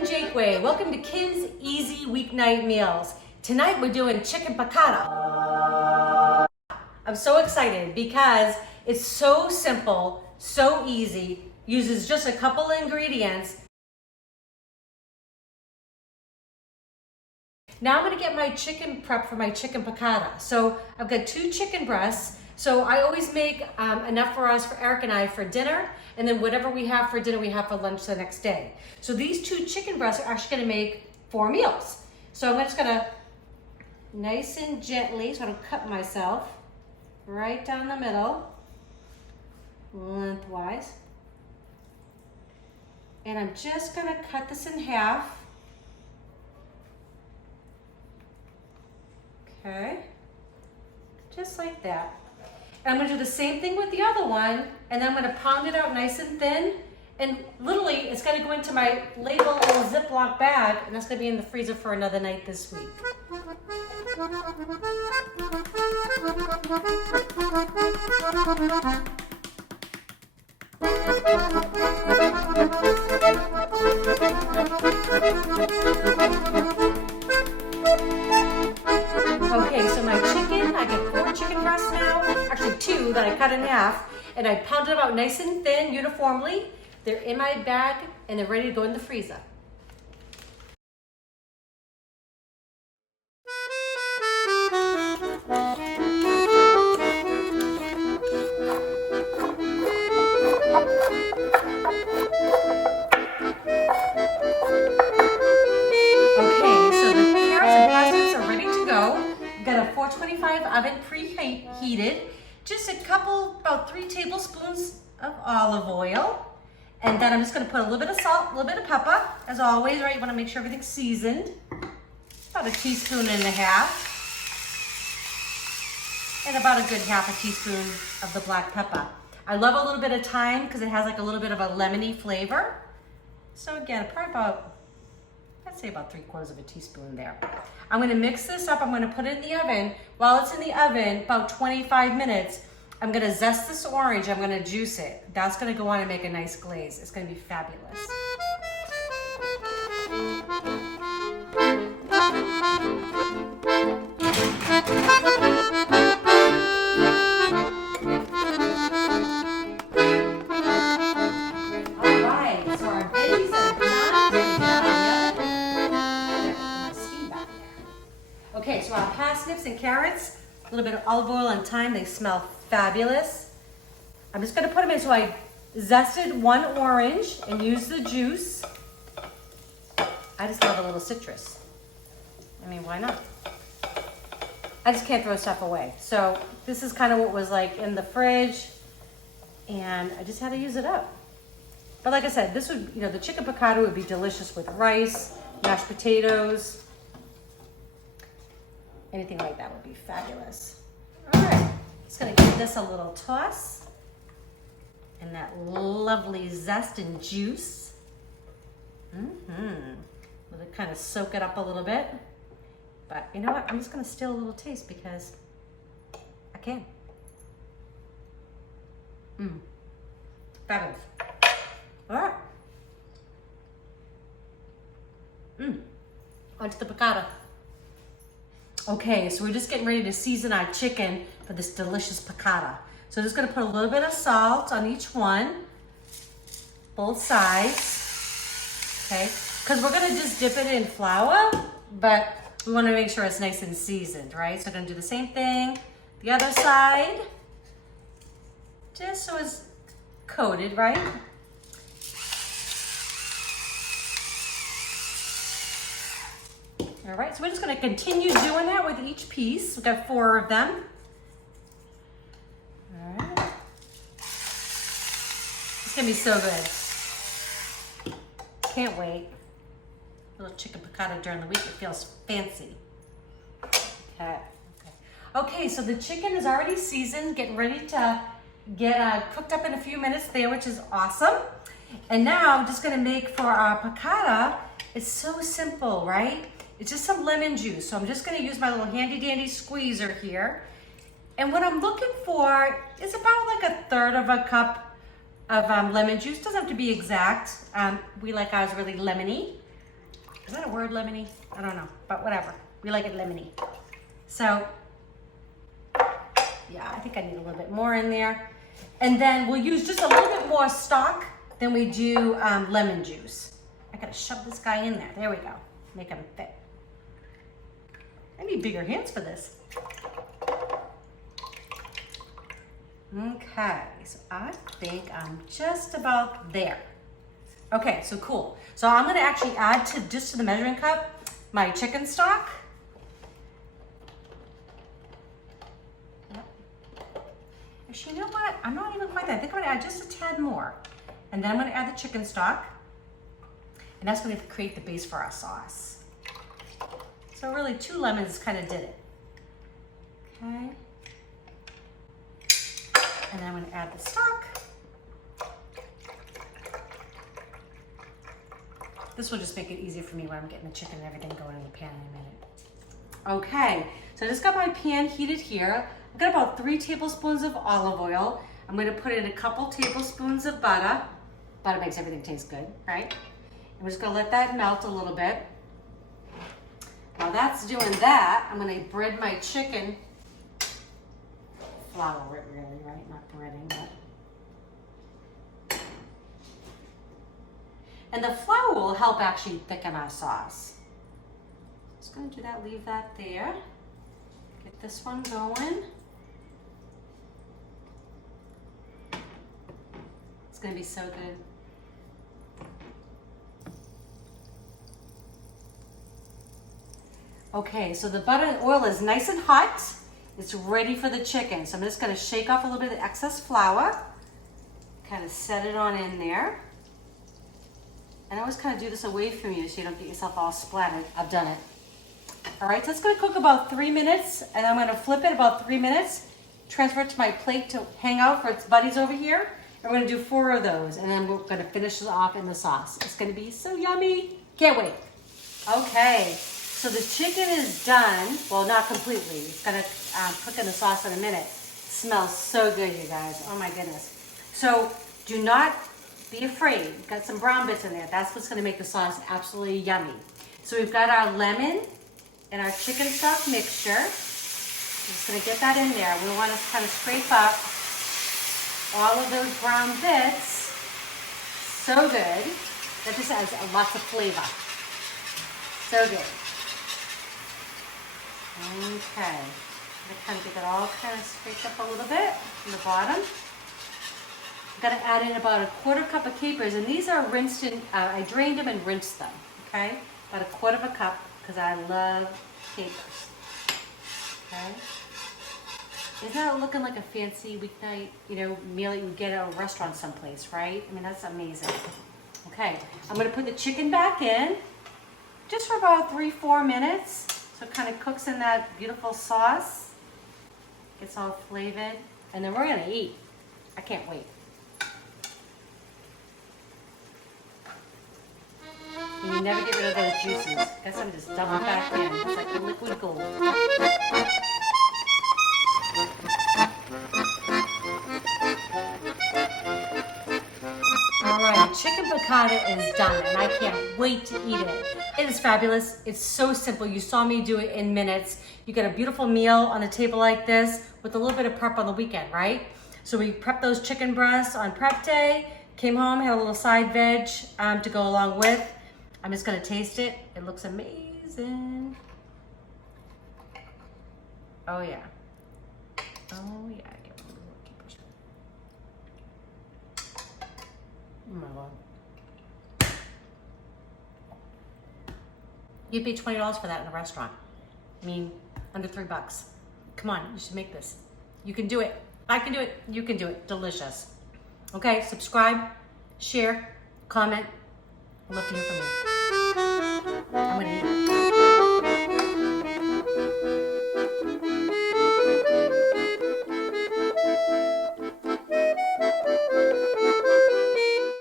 Kim Jakeway. Welcome to Kim's Easy Weeknight Meals. Tonight we're doing chicken piccata. I'm so excited because it's so simple, so easy, uses just a couple ingredients. Now I'm gonna get my chicken prep for my chicken piccata. So I've got 2 chicken breasts. So I always make enough for us, for Eric and I, for dinner, and then whatever we have for dinner, we have for lunch the next day. So these 2 chicken breasts are actually gonna make 4 meals. So I'm just gonna, nice and gently, so I don't cut myself, right down the middle, lengthwise. And I'm just gonna cut this in half. Okay, just like that. And I'm gonna do the same thing with the other one, and then I'm gonna pound it out nice and thin, and literally it's gonna go into my label little Ziploc bag, and that's gonna be in the freezer for another night this week. Okay, so my chicken, I get 4 chicken breasts now, actually 2 that I cut in half, and I pounded them out nice and thin, uniformly. They're in my bag, and they're ready to go in the freezer. Got a 425 oven preheated. Just a couple, about 3 tablespoons of olive oil. And then I'm just gonna put a little bit of salt, a little bit of pepper. As always, right, you wanna make sure everything's seasoned. About a teaspoon and a half. And about a good half a teaspoon of the black pepper. I love a little bit of thyme because it has like a little bit of a lemony flavor. So again, probably about, I'd say about 3/4 of a teaspoon there. I'm gonna mix this up, I'm gonna put it in the oven. While it's in the oven, about 25 minutes, I'm gonna zest this orange, I'm gonna juice it. That's gonna go on and make a nice glaze. It's gonna be fabulous. Okay, so our parsnips and carrots, a little bit of olive oil and thyme, they smell fabulous. I'm just gonna put them in, so I zested 1 orange and used the juice. I just love a little citrus. I mean, why not? I just can't throw stuff away. So this is kind of what was like in the fridge, and I just had to use it up. But like I said, this would, the chicken piccata would be delicious with rice, mashed potatoes, anything like that would be fabulous. All right, just gonna give this a little toss. And that lovely zest and juice. Let it kind of soak it up a little bit. But you know what, I'm just gonna steal a little taste because I can. Fabulous. All right. Onto the piccata. Okay, so we're just getting ready to season our chicken for this delicious piccata. So I'm just gonna put a little bit of salt on each one, both sides, okay? Because we're gonna just dip it in flour, but we wanna make sure it's nice and seasoned, right? So I'm gonna do the same thing, the other side, just so it's coated, right? All right, so we're just gonna continue doing that with each piece. We've got 4 of them. All right. It's gonna be so good. Can't wait. A little chicken piccata during the week, it feels fancy. Okay, so the chicken is already seasoned, getting ready to get cooked up in a few minutes there, which is awesome. And now I'm just gonna make for our piccata. It's so simple, right? It's just some lemon juice. So I'm just gonna use my little handy dandy squeezer here. And what I'm looking for is about like 1/3 of a cup of lemon juice. Doesn't have to be exact. We like ours really lemony. Is that a word, lemony? I don't know, but whatever. We like it lemony. So, yeah, I think I need a little bit more in there. And then we'll use just a little bit more stock than we do lemon juice. I gotta shove this guy in there. There we go. Make him fit. I need bigger hands for this. Okay, so I think I'm just about there. Okay, so cool. So I'm gonna actually add just to the measuring cup my chicken stock. Yep. Actually, you know what? I'm not even quite there. I think I'm gonna add just a tad more. And then I'm gonna add the chicken stock. And that's gonna create the base for our sauce. So really 2 lemons kind of did it. Okay. And then I'm gonna add the stock. This will just make it easier for me when I'm getting the chicken and everything going in the pan in a minute. Okay, so I just got my pan heated here. I've got about 3 tablespoons of olive oil. I'm gonna put in a couple tablespoons of butter. Butter makes everything taste good, right? I'm just gonna let that melt a little bit. While that's doing that, I'm gonna bread my chicken. Flour it really, right? Not breading, but. And the flour will help actually thicken our sauce. Just gonna do that, leave that there. Get this one going. It's gonna be so good. Okay, so the butter and oil is nice and hot. It's ready for the chicken. So I'm just gonna shake off a little bit of the excess flour. Kind of set it on in there. And I always kind of do this away from you so you don't get yourself all splattered. I've done it. All right, so it's gonna cook about 3 minutes, and I'm gonna flip it about 3 minutes, transfer it to my plate to hang out for its buddies over here. And we're gonna do 4 of those, and then we're gonna finish it off in the sauce. It's gonna be so yummy. Can't wait. Okay. So the chicken is done. Well, not completely. It's gonna cook in the sauce in a minute. It smells so good, you guys. Oh my goodness. So do not be afraid. You've got some brown bits in there. That's what's gonna make the sauce absolutely yummy. So we've got our lemon and our chicken stock mixture. I'm just gonna get that in there. We wanna kind of scrape up all of those brown bits. So good. That just adds lots of flavor. So good. Okay, I'm gonna kind of get that all kind of scraped up a little bit from the bottom. I'm gonna add in about a 1/4 cup of capers, and these are rinsed in, I drained them and rinsed them, okay? About a 1/4 cup, because I love capers, okay? Isn't that looking like a fancy weeknight, meal that you would get at a restaurant someplace, right? I mean, that's amazing. Okay, I'm gonna put the chicken back in, just for about 3-4 minutes. So it kind of cooks in that beautiful sauce. Gets all flavored. And then we're gonna eat. I can't wait. And you never get rid of those juices. Guess I'm just dump it back in. It's like the liquid gold. All right, chicken piccata is done, and I can't wait to eat it. It is fabulous. It's so simple. You saw me do it in minutes. You get a beautiful meal on the table like this with a little bit of prep on the weekend, right? So we prepped those chicken breasts on prep day, came home, had a little side veg to go along with. I'm just gonna taste it. It looks amazing. Oh yeah. Oh yeah. Oh my God. You pay $20 for that in a restaurant. I mean, under $3. Come on, you should make this. You can do it. I can do it. You can do it. Delicious. Okay, subscribe, share, comment. I'd love to hear from you.